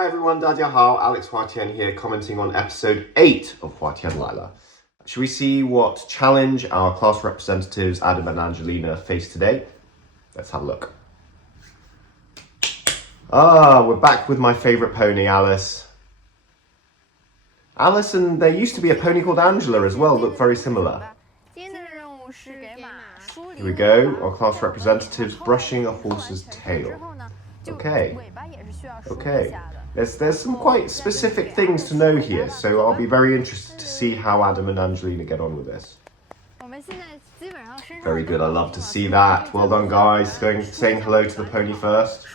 Hi everyone, 大家好, Alex Huatian here, commenting on episode 8 of 华天来了. Should we see what challenge our class representatives Adam and Angelina face today? Let's have a look. We're back with my favourite pony, Alice. Alice, and there used to be a pony called Angela as well, look very similar. Here we go, our class representatives brushing a horse's tail. Okay. There's some quite specific things to know here, so I'll be very interested to see how Adam and Angelina get on with this. Very good, I love to see that. Well done, guys. Saying hello to the pony first.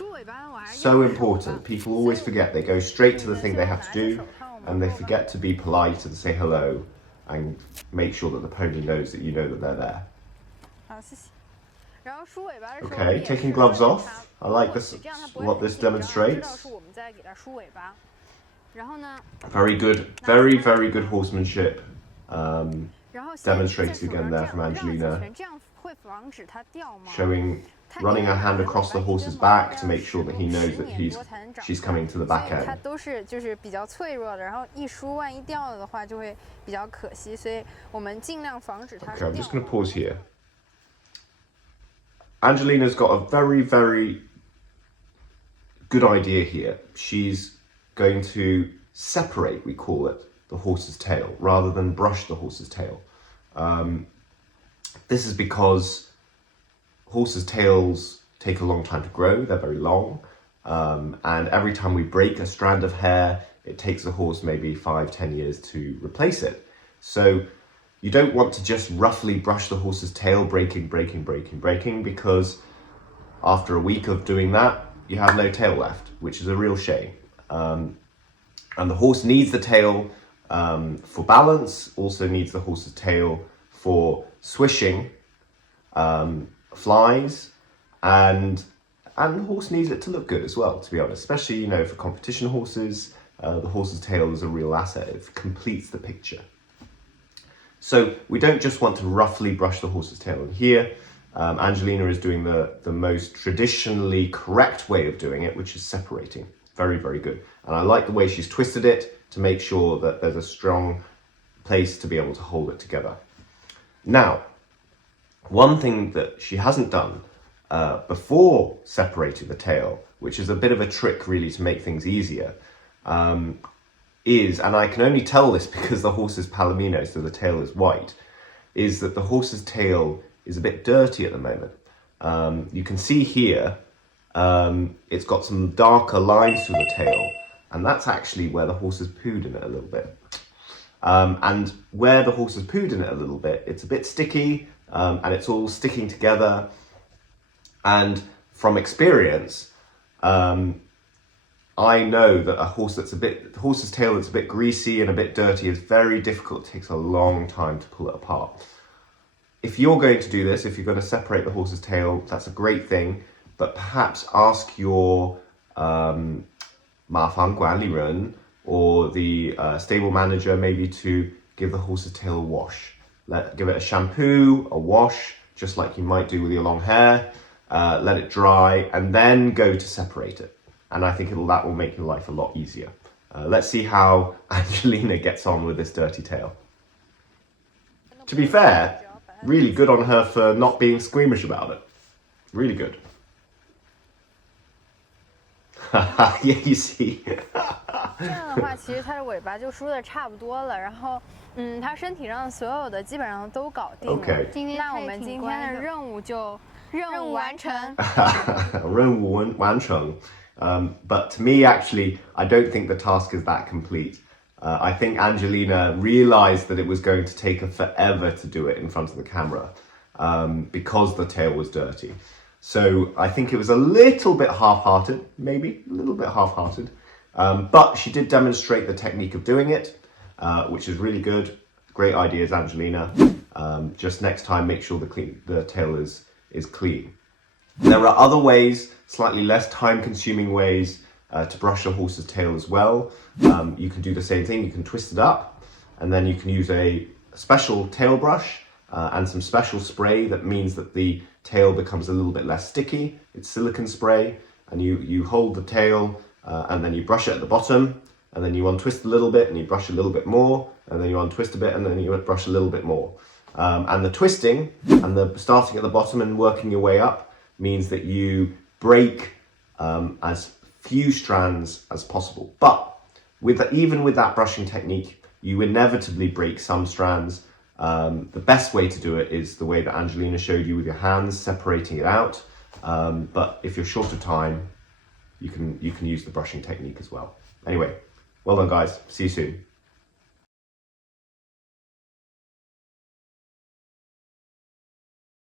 So important. People always forget. They go straight to the thing they have to do, and they forget to be polite and say hello and make sure that the pony knows that you know that they're there. Okay, taking gloves off. I like this, what this demonstrates. Very good, very, very good horsemanship. Demonstrated again there from Angelina. Showing, running her hand across the horse's back to make sure that he knows that she's coming to the back end. Okay, I'm just going to pause here. Angelina's got a very, very good idea here. She's going to separate, we call it, the horse's tail, rather than brush the horse's tail. This is because horses' tails take a long time to grow, they're very long, and every time we break a strand of hair, it takes a horse maybe 5-10 years to replace it. So you don't want to just roughly brush the horse's tail, breaking, because after a week of doing that, you have no tail left, which is a real shame. And the horse needs the tail for balance, also needs the horse's tail for swishing, flies, and the horse needs it to look good as well, to be honest, especially, you know, for competition horses. The horse's tail is a real asset. It completes the picture. So we don't just want to roughly brush the horse's tail. And here, Angelina is doing the most traditionally correct way of doing it, which is separating. Very, very good. And I like the way she's twisted it to make sure that there's a strong place to be able to hold it together. Now, one thing that she hasn't done before separating the tail, which is a bit of a trick really to make things easier, is, and I can only tell this because the horse is palomino, so the tail is white, is that the horse's tail is a bit dirty at the moment. You can see here, it's got some darker lines to the tail, and that's actually where the horse has pooed in it a little bit. And where the horse has pooed in it a little bit, it's a bit sticky, and it's all sticking together. And from experience, I know that a horse's tail that's a bit greasy and a bit dirty is very difficult. It takes a long time to pull it apart. If you're going to do this, if you're going to separate the horse's tail, that's a great thing. But perhaps ask your 马房管理人 or the stable manager maybe to give the horse's tail a wash. Give it a shampoo, a wash, just like you might do with your long hair. Let it dry and then go to separate it. And I think that will make your life a lot easier. Let's see how Angelina gets on with this dirty tail. To be fair, really good on her for not being squeamish about it. Really good. Yeah, you see. 这样的话，其实它的尾巴就梳的差不多了，然后，它身体上所有的基本上都搞定了。Okay. 那我们今天的任务就任务完成。任务完成。But to me, actually, I don't think the task is that complete. I think Angelina realized that it was going to take her forever to do it in front of the camera because the tail was dirty. So I think it was a little bit half-hearted, maybe a little bit half-hearted. But she did demonstrate the technique of doing it, which is really good. Great ideas, Angelina. Just next time, make sure the tail is clean. There are other ways, slightly less time-consuming ways to brush a horse's tail as well. You can do the same thing. You can twist it up, and then you can use a special tail brush and some special spray that means that the tail becomes a little bit less sticky. It's silicone spray, and you hold the tail and then you brush it at the bottom, and then you untwist a little bit and you brush a little bit more, and then you untwist a bit and then you brush a little bit more. And the twisting and the starting at the bottom and working your way up means that you break as few strands as possible. But even with that brushing technique, you inevitably break some strands. The best way to do it is the way that Angelina showed you with your hands, separating it out. But if you're short of time, you can use the brushing technique as well. Anyway, well done guys. See you soon.